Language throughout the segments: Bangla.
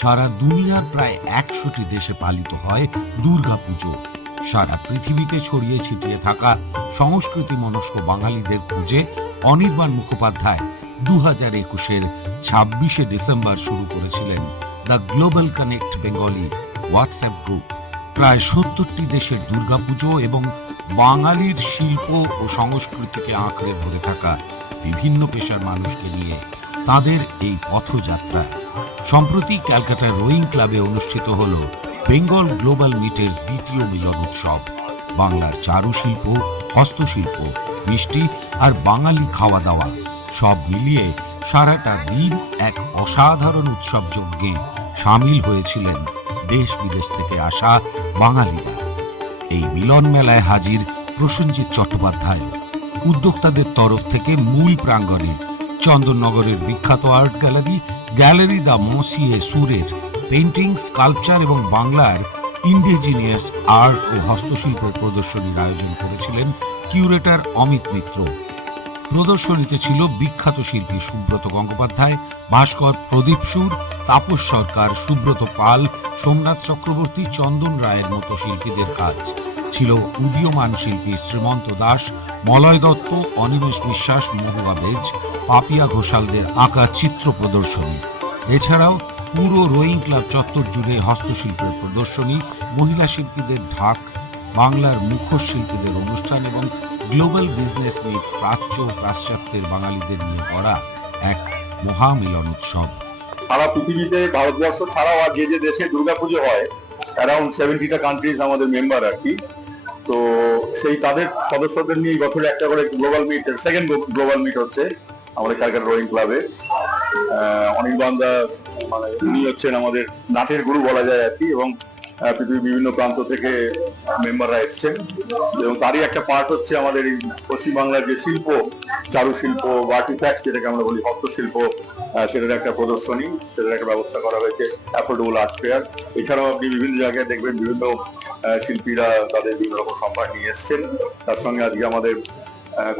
সারা দুনিয়ার প্রায় ১০০টি দেশে পালিত হয় দুর্গাপুজো। সারা পৃথিবীতে ছড়িয়ে ছিটিয়ে থাকা সংস্কৃতি মনস্ক বাঙালিদের খুঁজে অনির্বাণ মুখোপাধ্যায় 2021-এর 26শে ডিসেম্বর শুরু করেছিলেন the global connect Bengali WhatsApp group. প্রায় 70টি দেশের দুর্গাপুজো এবং বাঙালির শিল্প ও সংস্কৃতিকে আঁকড়ে ধরে থাকা বিভিন্ন পেশার মানুষকে নিয়ে তাদের এই পথযাত্রা সম্প্রতি ক্যালকাটার রোয়িং ক্লাবে অনুষ্ঠিত হল বেঙ্গল গ্লোবাল মিটের দ্বিতীয় মিলন উৎসব। বাংলার চারুশিল্প, হস্তশিল্প, মিষ্টি আর বাঙালি খাওয়া দাওয়া সব মিলিয়ে সারাটা দিন এক অসাধারণ উৎসব যজ্ঞে সামিল হয়েছিলেন দেশ বিদেশ থেকে আসা বাঙালিরা। এই মিলন মেলায় হাজির প্রসেনজিৎ চট্টোপাধ্যায়। উদ্যোক্তাদের তরফ থেকে মূল প্রাঙ্গণে চন্দননগরের বিখ্যাত আর্ট গ্যালারি দ্য মসিয়ে সুরের পেন্টিং, স্কাল্পচার এবং বাংলার ইন্ডিজিনিয়াস আর্ট ও হস্তশিল্পের প্রদর্শনীর আয়োজন করেছিলেন কিউরেটর অমিত মিত্র। প্রদর্শনীতে ছিল বিখ্যাত শিল্পী সুব্রত গঙ্গোপাধ্যায়, ভাস্কর প্রদীপ সুর, তাপস সরকার, সুব্রত পাল, সোমনাথ চক্রবর্তী, চন্দন রায়ের মতো শিল্পীদের কাজ। ছিল উদীয়মান শিল্পী শ্রীমন্ত দাস, মলয় দত্ত, অনিমেষ বিশ্বাস, মহুয়া বেজ, পাপিয়া ঘোষালদের আঁকা চিত্র প্রদর্শনী। এছাড়াও পুরো রোয়িং ক্লাব চত্বর জুড়ে হস্তশিল্পের প্রদর্শনী, মহিলা শিল্পীদের ঢাক, বাংলার মুখোশ শিল্পীদের অনুষ্ঠান এবং গ্লোবাল বিজনেস মিট প্রাচ্য ও পাশ্চাত্যের বাঙালিদের নিয়ে করা এক মহামিলন উৎসব। সারা পৃথিবীতে ভারতবর্ষ ছাড়াও আর যে যে দেশে দুর্গাপুজো হয় অ্যারাউন্ড 70টা কান্ট্রিজ আমাদের মেম্বার আর কি। তো সেই তাদের সদস্যদের নিয়ে বছরে একটা করে global meet, second global meet হচ্ছে আমাদের ক্যালকাটা রোয়িং ক্লাবে। অনির্বাণ দা মানে উনি হচ্ছেন আমাদের নাটের গুরু বলা যায় আর কি, এবং পৃথিবীর বিভিন্ন প্রান্ত থেকে মেম্বাররা এসছেন এবং তারই একটা পার্ট হচ্ছে আমাদের এই পশ্চিমবাংলার যে শিল্প, চারুশিল্প বা আর্টিফ্যাক্ট যেটাকে আমরা বলি হস্তশিল্প, সেটার একটা প্রদর্শনী, সেটার একটা ব্যবস্থা করা হয়েছে, অ্যাফোর্ডেবল আর্ট ফেয়ার। এছাড়াও আপনি বিভিন্ন জায়গায় দেখবেন বিভিন্ন শিল্পীরা তাদের বিভিন্ন রকম সম্ভার নিয়ে এসছেন। তার সঙ্গে আজকে আমাদের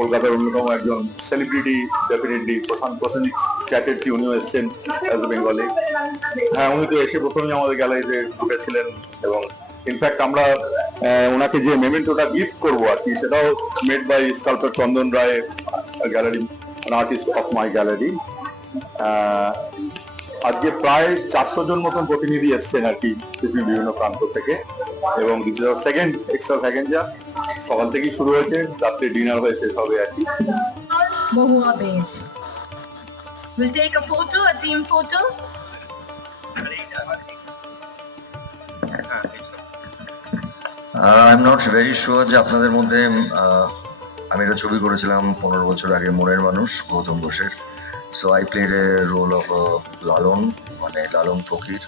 কলকাতার অন্যতম একজন সেলিব্রিটি ডেফিনেটলি প্রসেনজিৎ চ্যাটার্জি, উনিও এসছেন অ্যাজ এ বেঙ্গলি। হ্যাঁ, উনি তো এসে প্রথমেই আমাদের গ্যালারিতে ঢুকেছিলেন এবং ইনফ্যাক্ট আমরা ওনাকে যে মেমেন্টোটা গিফট করবো আর কি, সেটাও made by sculpture Chandan Ray gallery, artist of my gallery. আজকে প্রায় 400 জন মতন প্রতিনিধি এসছেন আর কি পৃথিবীর বিভিন্ন প্রান্ত থেকে, এবং সেকেন্ড এক্সট্রা ভ্যাকেন্সা সকাল থেকেই শুরু হয়েছে, রাত্রে ডিনার হয়েছে সবে আর কি। Mohua Beige. We'll take a photo, a team photo. I'm not very sure যে আপনাদের মধ্যে আমি একটা ছবি করেছিলাম 15 বছর আগে, মনের মানুষ, গৌতম ঘোষের। So I played a role of Lalon, মানে লালন ফকির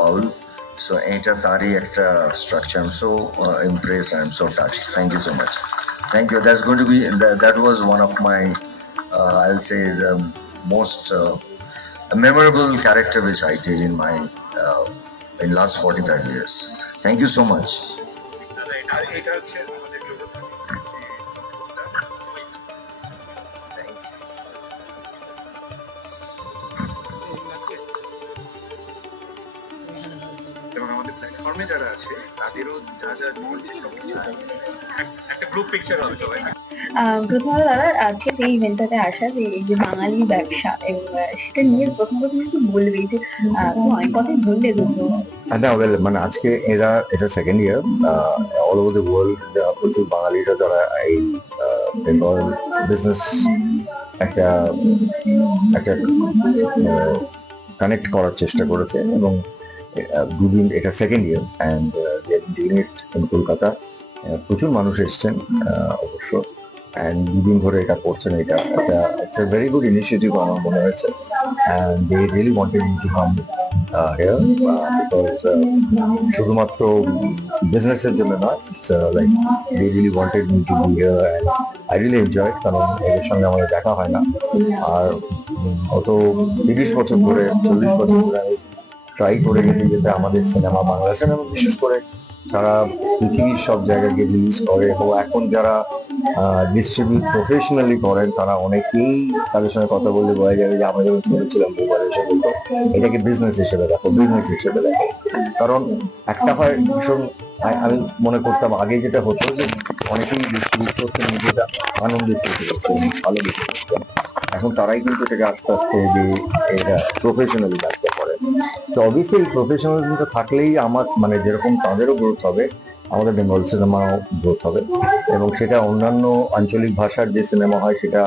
বাউল। সো এইটা তারই একটা structure. I am so impressed, I am so touched. Thank you so much. Thank you. That's going to be, that was one of my, I'll say, the most memorable character which I did in my in last 45 years. Thank you so much. এবং আমাদের প্ল্যাটফর্মে যারা আছে তাদেরও যা যা বলছে সবকিছু একটা গ্রুপ পিকচার হবে সবাই। প্রথমত দাদা আজকে এই ইভেন্টটাতে আসা, যে এই যে বাঙালি ব্যবসা এবং সেটা নিয়ে প্রথম কি বলবে, যে অনেক কথাই বললে দুটো। না, মানে আজকে এটা second year all over the world প্রচুর বাঙালিরা যারা এই বেঙ্গল বিজনেস একটা কানেক্ট করার চেষ্টা করেছে, এবং দুদিন এটা second year and doing it in Kolkata. প্রচুর মানুষ এসছেন অবশ্য, অ্যান্ড দুদিন ধরে এটা করছেন। এটা একটা ভেরি গুড ইনিশিয়েটিভ আমার মনে হয়েছে, and they really wanted me to come here, because শুধুমাত্র বিজনেসের জন্য নয়, like they really wanted me to be here, and I really enjoy, কারণ এদের সঙ্গে আমাদের দেখা হয় না। আর গত 30 বছর ধরে, 40 বছর ধরে আমি ট্রাই করে গেছি যাতে আমাদের সিনেমা, বাংলা সিনেমা বিশেষ করে, সারা পৃথিবীর সব জায়গায় গিয়ে রিলিজ করে, এবং এখন যারা ডিস্ট্রিবিউট প্রফেশনালি করেন তারা অনেকেই তাদের সঙ্গে কথা বললে বোঝা যাবে যে আমরা যখন শুনেছিলাম মোবাইলে এসে বলতো এটাকে বিজনেস হিসেবে দেখো, বিজনেস হিসেবে দেখো। কারণ একটা হয় ভীষণ, আমি মনে করতাম আগে যেটা হতো যে অনেকেই সোশ্যাল মিডিয়াটা আনন্দের চলতে করছেন, ভালো কিছু করছেন। এখন তারাই কিন্তু এটাকে আস্তে আস্তে যে এটা প্রফেশনালি কাজটা করে। তো অবভিয়াসলি এই প্রফেশনালিজমটা থাকলেই আমার মানে যেরকম তাদেরও গ্রোথ হবে, আমাদের বেঙ্গল সিনেমাও গ্রোথ হবে। এবং সেটা অন্যান্য আঞ্চলিক ভাষার যে সিনেমা হয় সেটা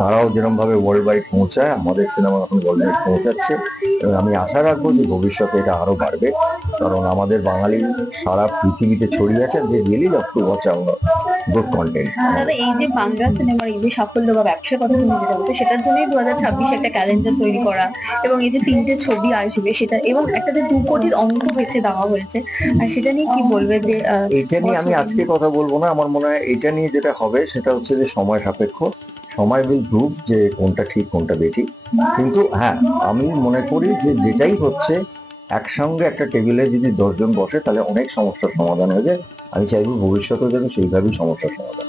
তারাও যেরকম ভাবে ওয়ার্ল্ড ওয়াইড পৌঁছায়, আমাদের সিনেমা এখন ওয়ার্ল্ড ওয়াইড পৌঁছাচ্ছে। এবং আমি আশা রাখবো যে ভবিষ্যতে এটা আরো বাড়বে, কারণ আমাদের বাঙালি সারা পৃথিবীতে ছড়িয়ে আছে, যে really love to watch hour good content. দাদা এই যে বাংলা সিনেমার এই যে সাফল্য বা ব্যবসার কথা তুমি যেটা বলছো, সেটার জন্যই 2026 একটা ক্যালেন্ডার তৈরি করা এবং এই যে 3টে ছবি আসবে সেটা, এবং একটা যে 2 কোটির অঙ্ক বেছে দেওয়া হয়েছে, আর সেটা নিয়ে কি বলবে যে এটা নিয়ে আমি আজকে কথা বলবো না। আমার মনে হয় এটা নিয়ে যেটা হবে সেটা হচ্ছে যে সময় সাপেক্ষ, সময় উইল প্রুভ যে কোনটা ঠিক কোনটা বেঠিক। কিন্তু হ্যাঁ, আমি মনে করি যে যেটাই হচ্ছে একসঙ্গে একটা টেবিলে যদি 10 জন বসে তাহলে অনেক সমস্যার সমাধান হয়ে যায়। আমি চাইবো ভবিষ্যতেও যেন সেইভাবেই সমস্যার সমাধান।